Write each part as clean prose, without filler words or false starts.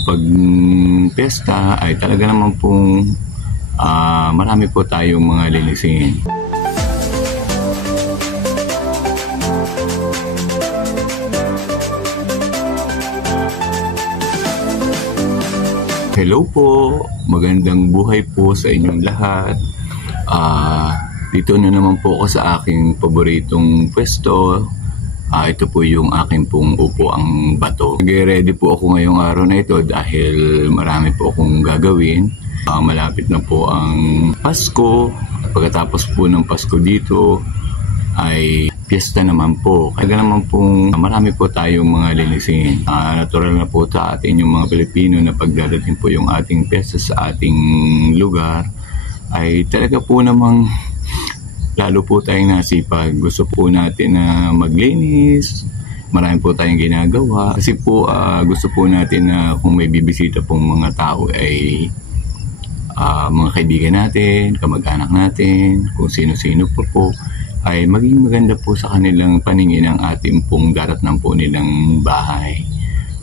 Pag piyesta ay talaga naman pong marami po tayong mga linisin. Hello po, magandang buhay po sa inyong lahat. Dito na naman po ako sa aking paboritong pwesto. Ito po yung aking pong upuang bato. Nag-ready po ako ngayong araw na ito dahil marami po akong gagawin. Malapit na po ang Pasko. Pagkatapos po ng Pasko dito ay piyesta naman po. Kaya naman pong marami po tayong mga linisin. Natural na po sa atin yung mga Pilipino na pagdadating po yung ating piyesta sa ating lugar ay talaga po namang lalo po tayong nasipag. Gusto po natin na maglinis. Marami po tayong ginagawa. Kasi po gusto po natin na kung may bibisita pong mga tao ay mga kaibigan natin, kamag-anak natin, kung sino-sino po ay maging maganda po sa kanilang paningin ang ating pong daratnan po nilang bahay.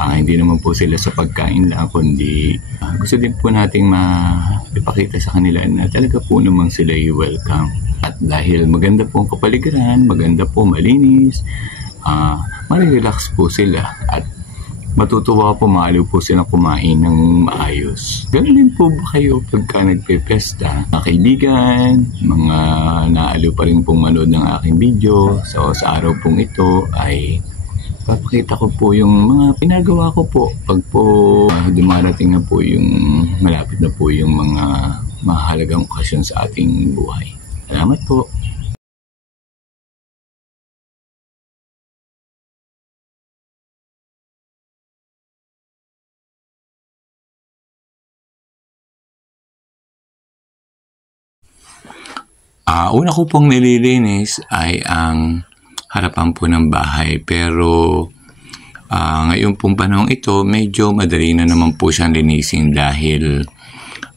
Hindi naman po sila sa pagkain lang, kundi gusto din po nating maipakita sa kanila na talaga po namang sila welcome. At dahil maganda po ang kapaligiran, maganda po, malinis, marirelax po sila at matutuwa po, maaliw po silang kumain ng maayos. Ganun din po ba kayo pagka nagpe-pesta? Mga kaibigan, mga naaliw pa rin pong manood ng aking video. So sa araw pong ito ay papakita ko po yung mga pinagawa ko po pag po dumarating na po yung malapit na po yung mga mahalagang okasyon sa ating buhay. Salamat po. Una ko pong nililinis ay ang harapan po ng bahay. Pero ngayon pong panahon ito, medyo madali na naman po siyang linisin dahil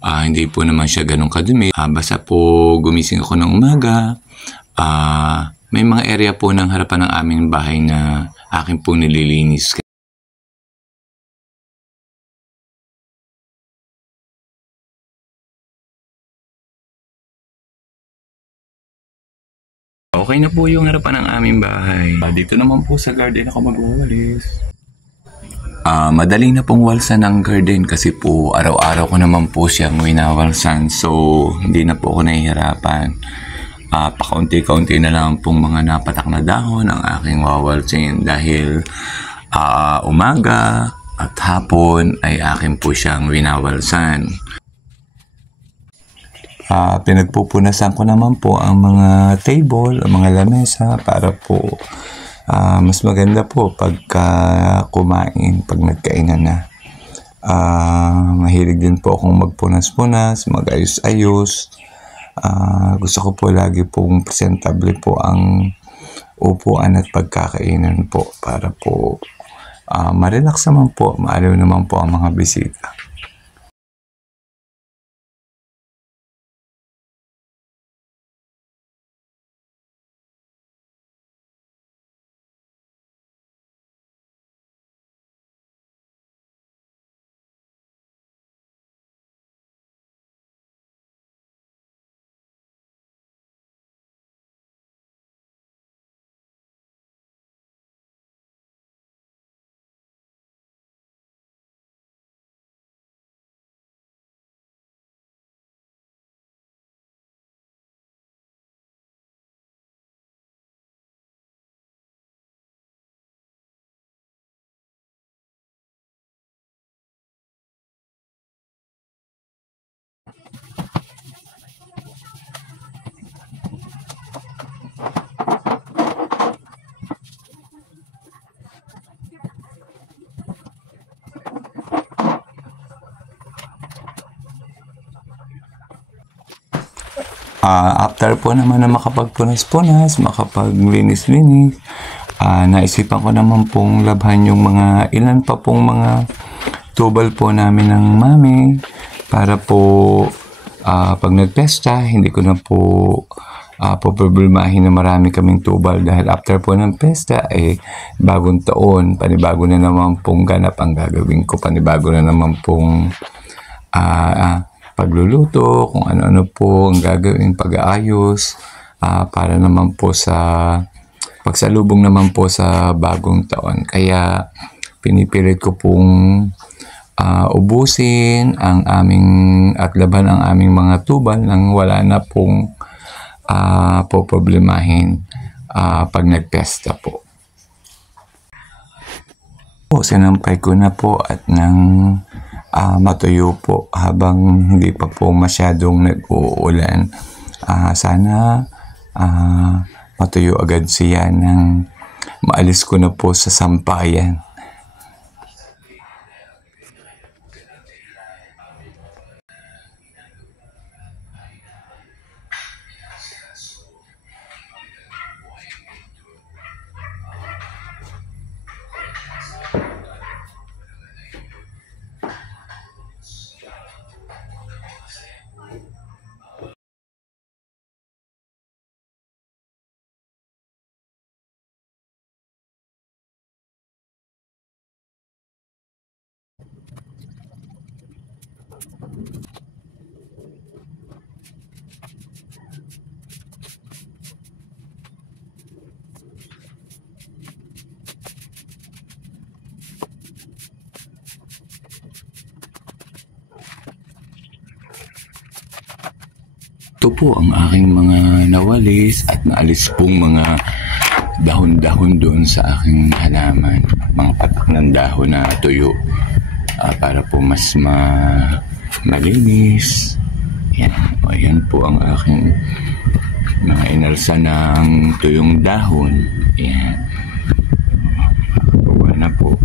hindi po naman siya ganun kadumi. Basta po gumising ako ng umaga, may mga area po ng harapan ng aming bahay na akin po nililinis. Okay na po yung harapan ng aming bahay. Dito naman po sa garden ako magwawalis. Madali na pong walsan ng garden kasi po araw-araw ko naman po siyang winawalsan. So hindi na po ako nahihirapan. Pakaunti-kaunti na lang pong mga napatak na dahon ang aking wawalsin dahil umaga at hapon ay akin po siyang winawalsan. Pinagpupunasan ko naman po ang mga table, ang mga lamesa para po mas maganda po pagka kumain, pag nagkainan na. Mahilig din po akong magpunas-punas, magayos-ayos. Gusto ko po lagi pong presentable po ang upuan at pagkakainan po para po ma-relax naman po, maaliw naman po ang mga bisita. After po naman na makapagpunas-punas, makapaglinis-linis, naisipan ko naman pong labhan yung mga ilan pa pong mga tubal po namin ng mami para po pag nagpesta, hindi ko na po poproblemahin na marami kaming tubal dahil after po ng pesta, bagong taon, panibago na naman pong ganap ang gagawin ko, panibago na naman pong pagluluto, kung ano-ano po ang gagawin, pag-aayos, para naman po sa pagsalubong naman po sa bagong taon. Kaya pinipilit ko pong ubusin ang aming at laban ang aming mga tubal nang wala na pong poproblemahin pag nagpesta po. Sinampay ko na po at nang matuyo po habang hindi pa po masyadong nag-uulan. Sana matuyo agad siya nang maalis ko na po sa sampayan. Ito po ang aking mga nawalis at naalis pong mga dahon-dahon doon sa aking halaman. Mga patak ng dahon na tuyo para po mas malinis. Yan. Ayan po ang aking mga inalsa ng tuyong dahon. Yan. Pagawa na po.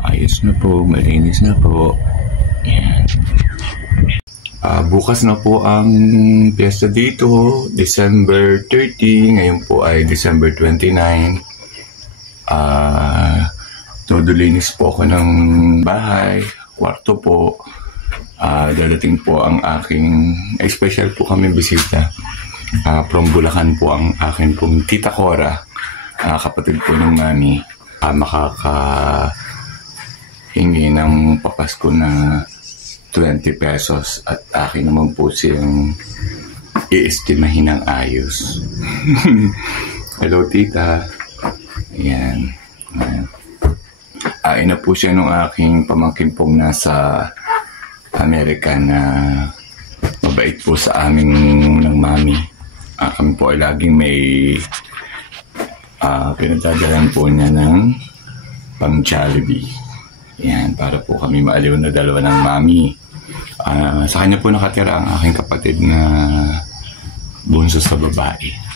Maayos na po, malinis na po. Yan. Bukas na po ang piyesta dito, December 30. Ngayon po ay December 29. Tudulinis po ako ng bahay, kwarto po. Dadating po ang aking, special po kami bisita. From Bulacan po ang akin pong Tita Cora, kapatid po ng mami. Makakahingi ng papasko na 20 pesos at akin naman po siyang i-estimahin ng ayos. Hello, tita. Ayan. Na po siya nung aking pamangkin pong nasa Amerika na mabait po sa aming ng mami. Kami po ay laging may pinagdadalan po niya ng pang Jollibee. Yan, para po kami maaliw na dalawa ng mami. Sa kanya po nakatira ang aking kapatid na bunso sa babae.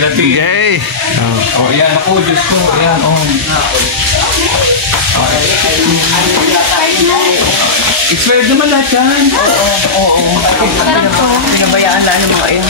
gelatin. Yay! Oh, yan. Ako, Diyos ko. Ayan, oh. Expired naman lahat yan. Oo. Pinabayaan lang ng mga yan.